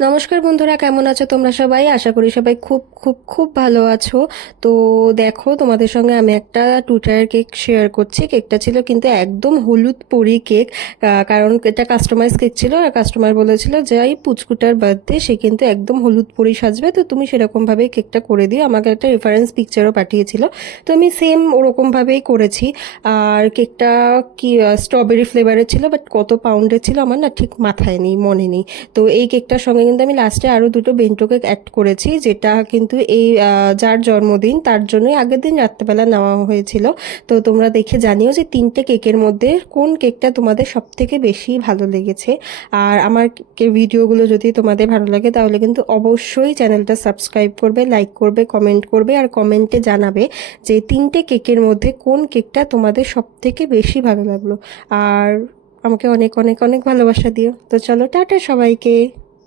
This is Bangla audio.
নমস্কার বন্ধুরা, কেমন আছো তোমরা সবাই? আশা করি সবাই খুব খুব খুব ভালো আছো। তো দেখো, তোমাদের সঙ্গে আমি একটা টুটার কেক শেয়ার করছি। কেকটা ছিল কিন্তু একদম হলুদ পরি কেক। কারণ এটা কাস্টমাইজ কেক ছিল, আর কাস্টমার বলেছিল যে এই পুচকুটার বার্থডে, সে কিন্তু একদম হলুদ পরি সাজবে, তো তুমি সেরকমভাবেই কেকটা করে দিও। আমাকে একটা রেফারেন্স পিকচারও পাঠিয়েছিল, তো আমি সেম ওরকমভাবেই করেছি। আর কেকটা কি স্ট্রবেরি ফ্লেভারের ছিল, বাট কত পাউন্ডের ছিল আমার না ঠিক মাথায় নেই, মনে নেই। তো এই কেকটার সঙ্গে কিন্তু আমি লাস্টে আরও দুটো বেন্টো কেক অ্যাড করেছি, যেটা কিন্তু এই যার জন্মদিন তার জন্যই আগের দিন রাত্রেবেলা নেওয়া হয়েছিল। তো তোমরা দেখে জানিও যে তিনটে কেকের মধ্যে কোন কেকটা তোমাদের সব থেকে বেশি ভালো লেগেছে। আর আমার ভিডিওগুলো যদি তোমাদের ভালো লাগে তাহলে কিন্তু অবশ্যই চ্যানেলটা সাবস্ক্রাইব করবে, লাইক করবে, কমেন্ট করবে, আর কমেন্টে জানাবে যে তিনটে কেকের মধ্যে কোন কেকটা তোমাদের সব থেকে বেশি ভালো লাগলো। আর আমাকে অনেক অনেক অনেক ভালোবাসা দিও। তো চলো, টাটা সবাইকে।